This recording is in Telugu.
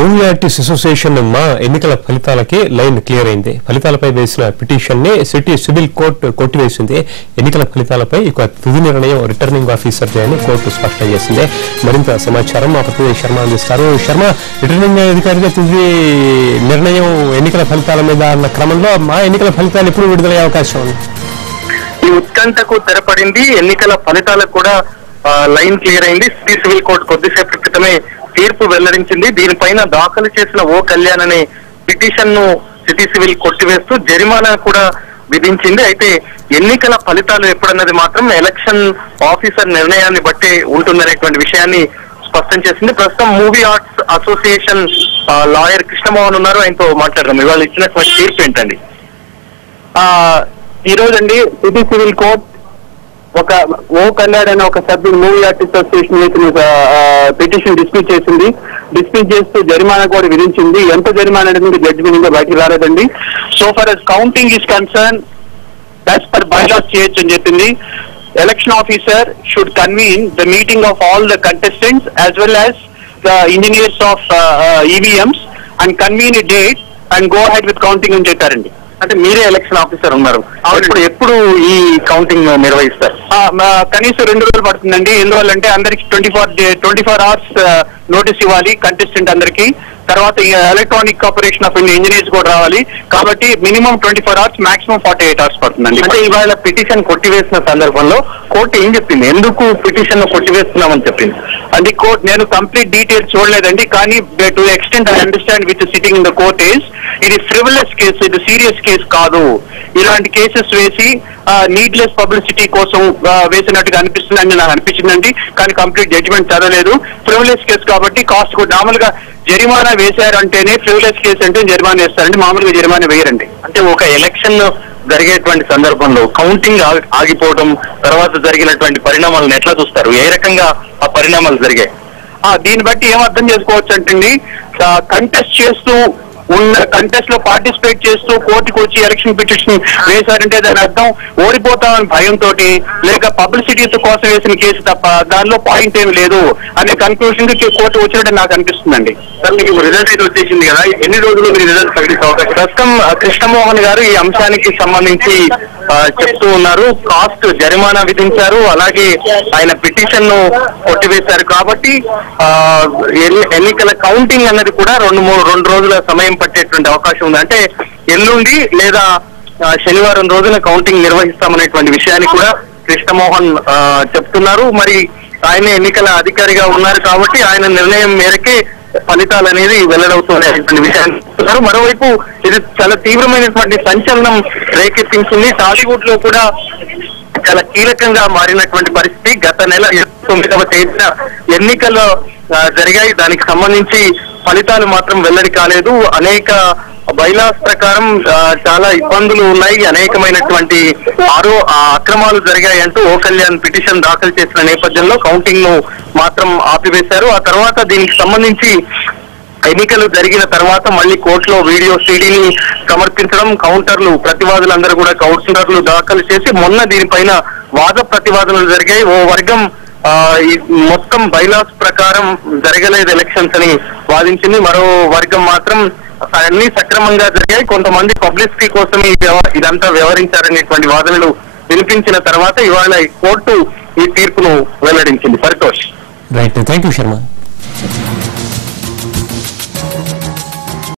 మూవీ ఆర్టిస్ట్ అసోసియేషన్ మా ఎన్నికల ఫలితాలకే లైన్ క్లియర్ అయింది. ఫలితాలపై వేసిన పిటిషన్ ని సిటీ సివిల్ కోర్టు కొట్టివేసింది. ఎన్నికల ఫలితాలపై ఒక తుది నిర్ణయం రిటర్నింగ్ ఆఫీసర్ అని కోర్టు స్పష్టం చేసింది. మరింత సమాచారం మా ప్రతినిధి శర్మ అందిస్తారు. శర్మ, రిటర్నింగ్ అధికారిగా తుది నిర్ణయం ఎన్నికల ఫలితాల మీద అన్న క్రమంలో మా ఎన్నికల ఫలితాలు ఎప్పుడు విడుదలయ్యే అవకాశం ఉంది? ఈ ఉత్కంఠకు తెరపడింది. ఎన్నికల ఫలితాలకు కూడా లైన్ క్లియర్ అయింది. సిటీ సివిల్ కోర్టు కొద్దిసేపటి క్రితమే తీర్పు వెల్లడించింది. దీనిపైన దాఖలు చేసిన ఓ కళ్యాణ్ అనే పిటిషన్ ను సిటీ సివిల్ కొట్టివేస్తూ జరిమానా కూడా విధించింది. అయితే ఎన్నికల ఫలితాలు ఎప్పుడన్నది మాత్రం ఎలక్షన్ ఆఫీసర్ నిర్ణయాన్ని బట్టే ఉంటుందనేటువంటి విషయాన్ని స్పష్టం చేసింది. ప్రస్తుతం movie arts association lawyer Krishnamohan ఉన్నారు, ఆయనతో మాట్లాడదాం. ఇవాళ ఇచ్చినటువంటి తీర్పు ఏంటండి? ఈ రోజండి సిటీ సివిల్ కోర్ట్ ఒక ఓ కళ్యాణ్ అనే ఒక సభ్యుడు మూవీ ఆర్టిస్ట్ అసోసియేషన్ వేసిన పిటిషన్ డిస్మిస్ చేసింది. డిస్మిస్ చేస్తూ జరిమానా కూడా విధించింది. ఎంత జరిమానా అనేది జడ్జిమెంట్ గా బయటికి రాలేదండి. So for as counting is concern as per bylaws చేయొచ్చు అని చెప్పింది. Election officer should convene the meeting of all the contestants as well as the engineers of EVMs and convene a date and go head with counting అని చెప్పారండి. అంటే మీరే ఎలక్షన్ ఆఫీసర్ ఉన్నారు, ఎప్పుడు ఈ కౌంటింగ్ నిర్వహిస్తారు? కనీసం 2 రోజులు పడుతుందండి. ఎందువల్లంటే అందరికి 24 hours నోటీస్ ఇవ్వాలి కంటెస్టెంట్ అందరికి. తర్వాత electronic corporation of India engineers కూడా రావాలి. కాబట్టి మినిమం 24 hours, మాక్సిమం 48 hours పడుతుందండి. అంటే ఇవాళ పిటిషన్ కొట్టివేసిన సందర్భంలో కోర్టు ఏం చెప్పింది? ఎందుకు పిటిషన్ కొట్టివేస్తున్నామని చెప్పింది? అంటే కోర్ట్ నేను కంప్లీట్ డీటెయిల్స్ చూడలేదండి, కానీ to extent I understand with sitting in the court is ఇది ఫ్రివలస్ కేసు, ఇది సీరియస్ కేసు కాదు. ఇలాంటి కేసెస్ వేసి నీడ్లెస్ పబ్లిసిటీ కోసం వేసినట్టుగా అనిపిస్తుంది అని నాకు అనిపించిందండి. కానీ కంప్లీట్ జడ్జిమెంట్ చదవలేదు. ఫ్రివలస్ కేసు కాబట్టి కాస్ట్ కూడా మామూలుగా జరిమానా వేశారంటేనే ఫ్రివలస్ కేసు అంటే జరిమానా వేస్తారండి, మామూలుగా జరిమానా వేయరండి. అంటే ఒక ఎలక్షన్ జరిగేటువంటి సందర్భంలో కౌంటింగ్ ఆగిపోవడం తర్వాత జరిగినటువంటి పరిణామాలను ఎట్లా చూస్తారు? ఏ రకంగా ఆ పరిణామాలు జరిగాయి? దీన్ని బట్టి ఏం అర్థం చేసుకోవచ్చు అంటే కంటెస్ట్ చేస్తూ ఉన్న కంటెస్ట్ లో పార్టిసిపేట్ చేస్తూ కోర్టుకు వచ్చి ఎలక్షన్ పిటిషన్ వేశారంటే దాని అర్థం ఓడిపోతామని భయంతో లేక పబ్లిసిటీ కోసం వేసిన కేసు తప్ప దానిలో పాయింట్ ఏమి లేదు అనే కన్క్లూషన్ కి కోర్టు వచ్చినట్టు నాకు అనిపిస్తుందండి. సార్, మీకు రిజల్ట్ అయితే వచ్చేసింది కదా, ఎన్ని రోజులు మీరు రిజల్ట్ ప్రకటించే అవకాశం? ప్రస్తుతం కృష్ణమోహన్ గారు ఈ అంశానికి సంబంధించి చెప్తూ ఉన్నారు. కాస్ట్ జరిమానా విధించారు, అలాగే ఆయన పిటిషన్ ను కొట్టివేశారు. కాబట్టి ఎన్నికల కౌంటింగ్ అన్నది కూడా 2 రోజుల సమయం పట్టేటువంటి అవకాశం ఉంది. అంటే ఎల్లుండి లేదా శనివారం రోజున కౌంటింగ్ నిర్వహిస్తామనేటువంటి విషయాన్ని కూడా కృష్ణమోహన్ చెప్తున్నారు. మరి ఆయన ఎన్నికల అధికారిగా ఉన్నారు కాబట్టి ఆయన నిర్ణయం మేరకే ఫలితాలు అనేది వెల్లడవుతున్నటువంటి విషయాన్ని చెప్తున్నారు. మరోవైపు ఇది చాలా తీవ్రమైనటువంటి సంచలనం రేకెత్తించింది. టాలీవుడ్ లో కూడా చాలా కీలకంగా మారినటువంటి పరిస్థితి. గత నెల 29వ తేదీన ఎన్నికలు జరిగాయి. దానికి సంబంధించి ఫలితాలు మాత్రం వెల్లడి కాలేదు. అనేక బైలాస్ ప్రకారం చాలా ఇబ్బందులు ఉన్నాయి, అనేకమైనటువంటి అక్రమాలు జరిగాయి అంటూ ఓ కళ్యాణ్ పిటిషన్ దాఖలు చేసిన నేపథ్యంలో కౌంటింగ్ ను మాత్రం ఆపివేశారు. ఆ తర్వాత దీనికి సంబంధించి ఎన్నికలు జరిగిన తర్వాత మళ్ళీ కోర్టులో వీడియో సీడీని సమర్పించడం, కౌంటర్లు ప్రతివాదులందరూ కూడా కౌంటర్లు దాఖలు చేసి మొన్న దీనిపైన వాద ప్రతివాదనలు జరిగాయి. ఓ వర్గం మొత్తం బైలాస్ ప్రకారం జరగలేదు ఎలక్షన్స్ అని వాదించింది. మరో వర్గం మాత్రం అన్ని సక్రమంగా జరిగాయి, కొంతమంది పబ్లిసిటీ కోసం ఇదంతా వ్యవహరించారనేటువంటి వాదనలు వినిపించిన తర్వాత ఇవాళ కోర్టు ఈ తీర్పును వెల్లడించింది. Paritosh. Right, thank you Sharma.